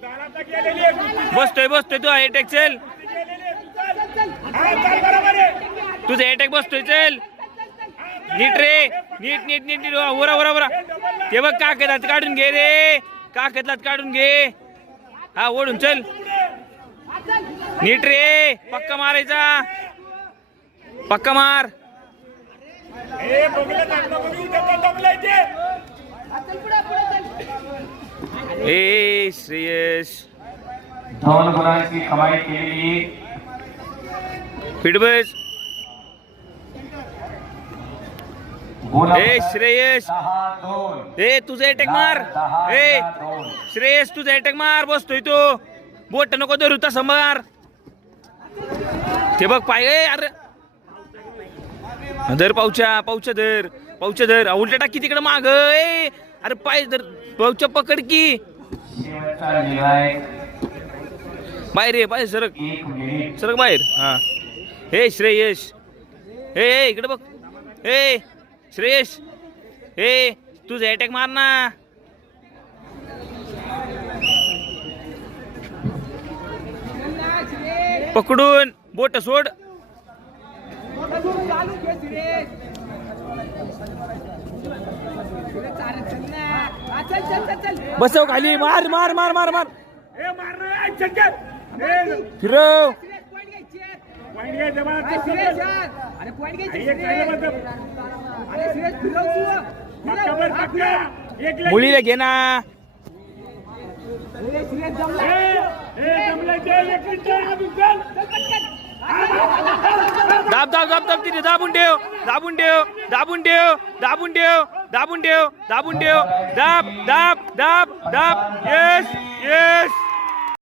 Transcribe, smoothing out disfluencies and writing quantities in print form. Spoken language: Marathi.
बसतोय बसतोय तू अटॅक चल तुझं अटॅक बसतोय चल नीट रे नीट नीट नीट नीट वरा वरा वरा ते बघ काकदात काढून घे रे काकदात काढून घे हा ओढून चल नीट रे पक्का मारायचा पक्का मार ए श्रेयस 2 गुणांची कमाई केलेली फिडबस ए श्रेयस ए तुझा अटॅक मार ए श्रेयस तुझा अटॅक मार बसतोय तो बोट नको धरू तसं मार ते बघ पाय अरे धर पाऊच्या धर उलटा टाकी तिकडे माग ए अरे पाय धर पाऊच्या पकड की बाहेर ये बाहेर सरक बाहेर हा हे श्रेयस हे इकडे बघ ए श्रेयस हे तुझा अटॅक मार ना पकडून बोट सोड बसव खाली मार मार मार मार मार फिरव मुलीला घे ना दाब दाब दाब दाब तिथे दाबून ठेव दाबून ठेव दाबून ठेव दाबून ठेव दाबून ठेव दाबून ठेव दाब दाब दाब दाब यस